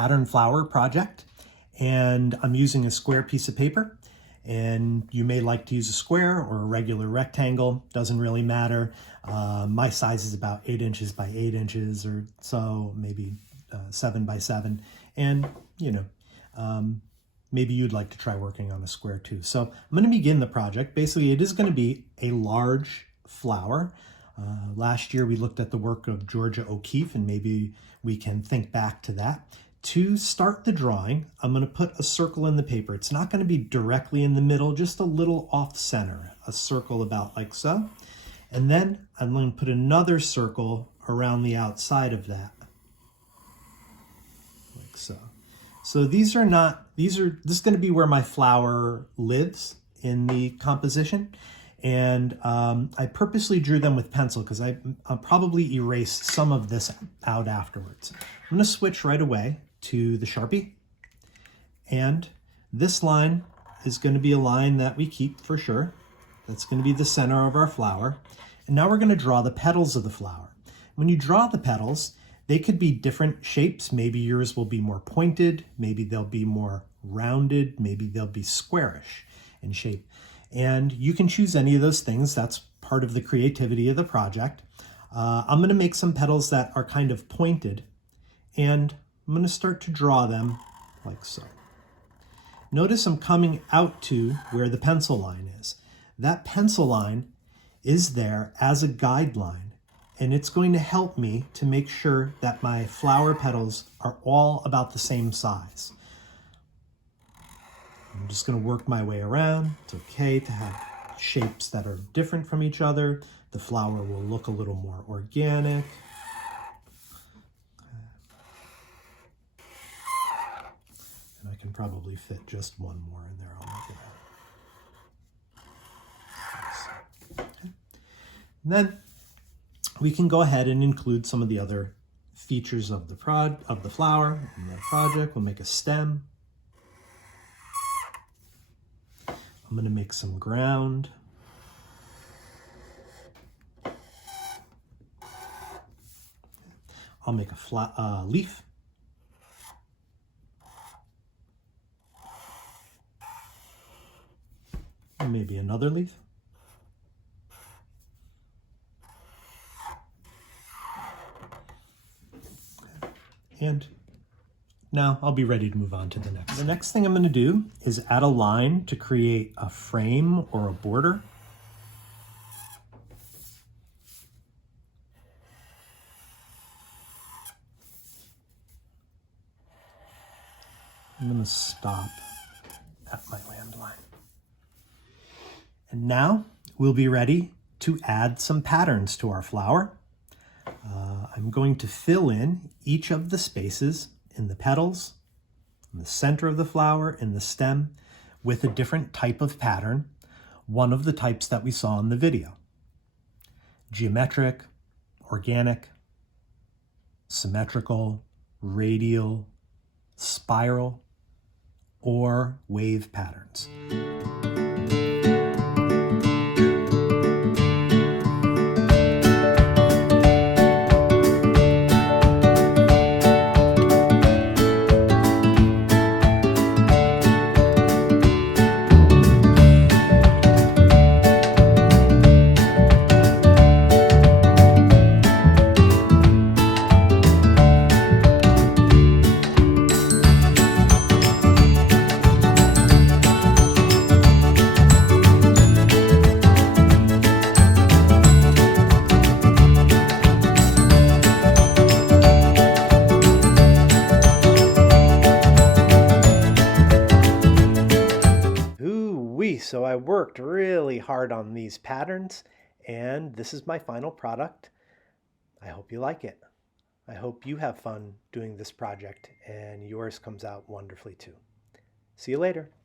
pattern flower project, and I'm using a square piece of paper. And you may like to use a square or a regular rectangle, doesn't really matter. My size is about 8 inches by 8 inches or so, maybe 7 by 7. And, you know, maybe you'd like to try working on a square too. So I'm going to begin the project. Basically, it is going to be a large flower. Last year we looked at the work of Georgia O'Keeffe, and maybe we can think back to that. To start the drawing, I'm going to put a circle in the paper. It's not going to be directly in the middle, just a little off center, a circle about like so. And then I'm going to put another circle around the outside of that, like so. So this is going to be where my flower lives in the composition. And I purposely drew them with pencil because I'll probably erase some of this out afterwards. I'm going to switch right away to the Sharpie. And this line is going to be a line that we keep for sure. That's going to be the center of our flower. And now we're going to draw the petals of the flower. When you draw the petals, they could be different shapes. Maybe yours will be more pointed. Maybe they'll be more rounded. Maybe they'll be squarish in shape. And you can choose any of those things. That's part of the creativity of the project. I'm going to make some petals that are kind of pointed, and I'm going to start to draw them like so. Notice I'm coming out to where the pencil line is. That pencil line is there as a guideline, and it's going to help me to make sure that my flower petals are all about the same size. I'm just going to work my way around. It's okay to have shapes that are different from each other. The flower will look a little more organic. And I can probably fit just one more in there. I'll make it out. Okay. And then we can go ahead and include some of the other features of the flower in the project. We'll make a stem. I'm going to make some ground. I'll make a leaf. And maybe another leaf. And now I'll be ready to move on to the next. The next thing I'm going to do is add a line to create a frame or a border. I'm going to stop at my landline. And now we'll be ready to add some patterns to our flower. I'm going to fill in each of the spaces in the petals, in the center of the flower, in the stem, with a different type of pattern, one of the types that we saw in the video. Geometric, organic, symmetrical, radial, spiral, or wave patterns. So I worked really hard on these patterns, and this is my final product. I hope you like it. I hope you have fun doing this project and yours comes out wonderfully too. See you later.